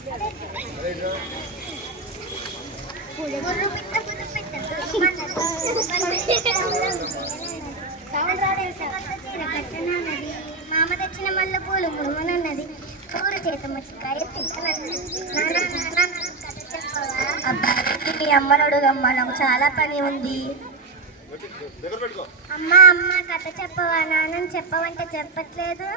పిట్ట కట్టనన్నది మామ తెచ్చిన మల్ల పూలు మురుమనన్నది కూర చేత మచ్చికాయ అబ్బా మీ అమ్మనడుగమ్మ నాకు చాలా పని ఉంది. అమ్మ అమ్మ కథ చెప్పవా నాన్నని చెప్పవంటే చెప్పట్లేదు.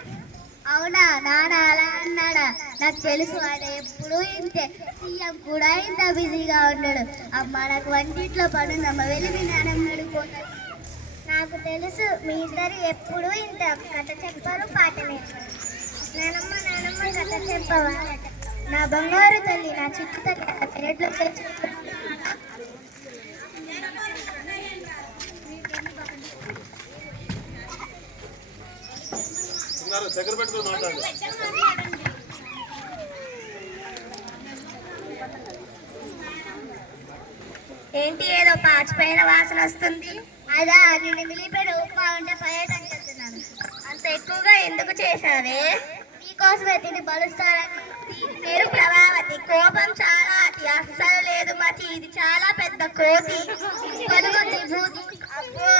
అవునా? నాన్న అలా అన్నాడా? నాకు తెలుసు ఆయన ఎప్పుడూ ఇంతే. సీఎం కూడా ఇంత బిజీగా ఉన్నాడు. అమ్మ నాకు వంటింట్లో పడుందమ్మ వెళ్ళి మీ నాన్నమ్మ పోతాడు నాకు తెలుసు మీ ఇద్దరు ఎప్పుడూ ఇంత. కథ చెప్పారు పాట నేర్పారు నానమ్మ నానమ్మ కథ చెప్పవా? నా బంగారు తల్లి నా చిక్కు తల్లి నా పెరట్లో తెచ్చు దగ్గర పెట్టుకుని మాట్లాడు. ఏంటి ఏదో పాచిపోయిన వాసన వస్తుంది? అదా నేను మిలిపేట ఉప్మా ఉంటే పర్యటనకి వెళ్తున్నాను అంత ఎక్కువగా ఎందుకు చేశావే? మీకోసమే తిని బలుస్తారని. పేరు ప్రభావతి కోపం చాలా అతి అస్సలు లేదు మతి ఇది చాలా పెద్ద కోతి. అబ్బో.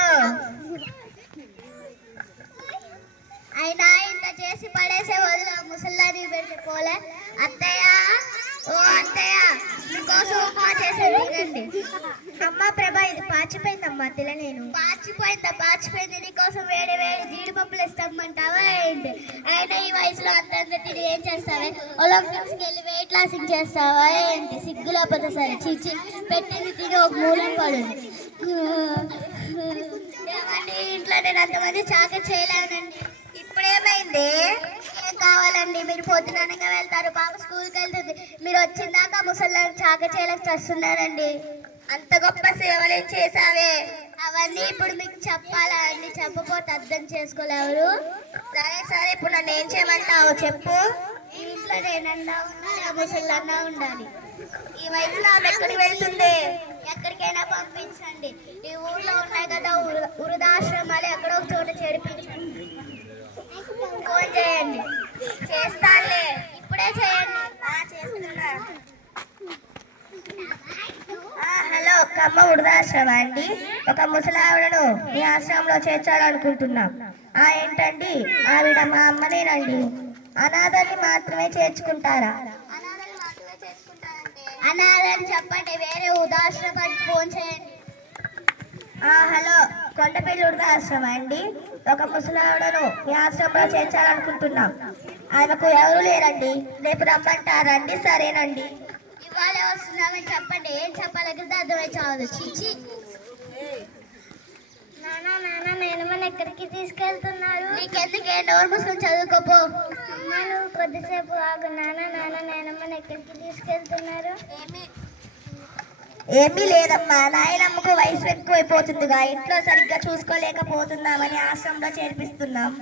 అయినా చేసి పడేసే వదిలే ముసల్లాది పెట్టి పోలే. అత్తయ్య ఓ అత్తయ్య మీకోసం ఉప్మా చేసేది తినండి అమ్మ ప్రభా ఇది పాచిపోయిందమ్మా తినలేను. పాచిపోయిందా పాచిపోయింది నీకోసం వేడి వేడి జీడిపప్పులు ఇస్తామంటావా ఏంటి? అయినా ఈ వయసులో అంతంత ఏం చేస్తావే? ఒలింపిక్స్కి వెళ్ళి వెయిట్ లాసింగ్ చేస్తావా ఏంటి? సిగ్గు లేకపోతే సరే చీచి పెట్టింది తిని ఒక మూలం పడుంది ఇంట్లో నేను అంతమంది చాక చేయలేనండి. ఇప్పుడేమైంది ఏం కావాలండి? మీరు పొద్దుననగా వెళ్తారు. పాప స్కూల్కి వెళ్తుంది. మీరు వచ్చిందాక ముసళ్ళని చాక చేయలేక చేస్తున్నారండి. అంత గొప్ప సేవలు చేశావే. అవన్నీ ఇప్పుడు మీకు చెప్పాలా అండి? చెప్పకపోతే అర్థం చేసుకోలేరు సరే సరే. ఇప్పుడు నన్ను ఏం చేయమంటావు చెప్పు. ఇంట్లో నేనన్నా ఉండాలి ముసళ్ళన్నా ఉండాలి. ఈ వయసులో ఆమె ఎక్కడికి వెళ్తుంది? ఎక్కడికైనా పంపించండి. ఈ ఊర్లో ఉన్నాయి కదా వృ- వృద్ధాశ్రమాలు ఎక్కడో ఒక చోట చేర్పించండి. ఫోన్ చేయండి చేస్తానులే. ఇప్పుడే చేయండి. చేస్తున్నా హలో కమ్మ వృద్ధాశ్రమం అండి? ఒక ముసలావిడను మీ ఆశ్రమంలో చేర్చాలనుకుంటున్నాం. ఆ ఏంటండి? ఆవిడ మా అమ్మనేనండి. అనాథని మాత్రమే చేర్చుకుంటారా? అనాథని చెప్పండి వేరే వృద్ధాశ్రమానికి ఫోన్ చేయండి. హలో. కొండపల్లి వృద్ధాశ్రమం అండి. ఒక ముసలావిడను మీ ఆశ్రమంలో చేర్చాలనుకుంటున్నాం. ఆమెకు ఎవరు లేరండి. రేపు రమ్మంటారండి సరేనండి. ఇవాళ వస్తున్నామని చెప్పండి. ఏం చెప్పాలి కదా అర్థమై చావదు చీచి నానా నాన్న మేనమని ఎక్కడికి తీసుకెళ్తున్నారు? నీకెందుకే? నోరు మూసుకొని చదువుకోపో. అమ్మా నువ్వు కొద్దిసేపు ఆగు. నాన్న నాన్న నేనమ్మని ఎక్కడికి తీసుకెళ్తున్నారు? ఏమీ? లేదమ్మా. నాయనమ్మకు వయసు ఎక్కువైపోతుందిగా. ఇంట్లో సరిగ్గా చూసుకోలేకపోతున్నామని ఆశ్రమంలో చేర్పిస్తున్నాం.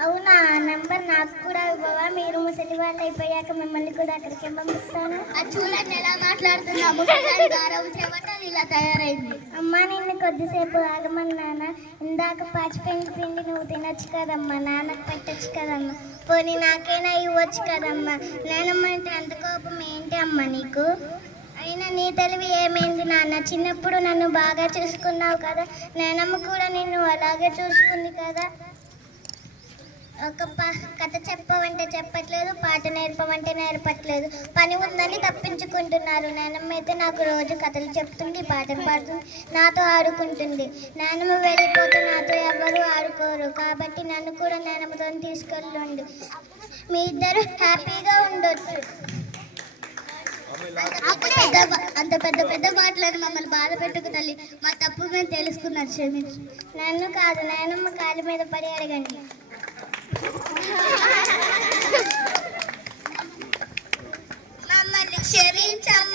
అవునా? ఆ నెంబర్ నాకు కూడా ఇవ్వవా మీరు ముసలి వాళ్ళు అయిపోయాక మిమ్మల్ని కూడా అక్కడికి పంపిస్తాను. చూడండి ఎలా మాట్లాడుతున్నా ముసలి గారం చేయమంటే అది ఇలా తయారైంది. అమ్మా నిన్ను కొద్దిసేపు ఆగమన్నానా? ఇందాక పాచిపోయింది పిండి నువ్వు తినొచ్చు కదమ్మా. నాన్నకు పెట్టచ్చు కదమ్మా. పోనీ నాకైనా ఇవ్వచ్చు కదమ్మా. నానమ్మ అంటే అంత కోపం ఏంటి అమ్మా నీకు? అయినా నీ తెలివి ఏమైంది నాన్న? చిన్నప్పుడు నన్ను బాగా చూసుకున్నావు కదా? నానమ్మ కూడా నిన్ను అలాగే చూసుకుంది కదా? ఒక కథ చెప్పవంటే చెప్పట్లేదు పాట నేర్పమంటే నేర్పట్లేదు. పని ఉందని తప్పించుకుంటున్నారు. నానమ్మ అయితే నాకు రోజు కథలు చెప్తుంది పాటలు పాడుతుంది నాతో ఆడుకుంటుంది. నానమ్మ వెళ్ళిపోతే నాతో ఎవరు ఆడుకోరు. కాబట్టి నన్ను కూడా నానమ్మతో తీసుకెళ్ళండి. మీ ఇద్దరు హ్యాపీ ఉండొచ్చు అంత పెద్ద అంత పెద్ద మాటలను మమ్మల్ని బాధ పెట్టుకు తల్లి. మా తప్పు మేము తెలుసుకున్నాం క్షమించు. నన్ను కాదు నాయనమ్మ కాలి మీద పడి అడగండి. మమ్మల్ని క్షమించమ్మా.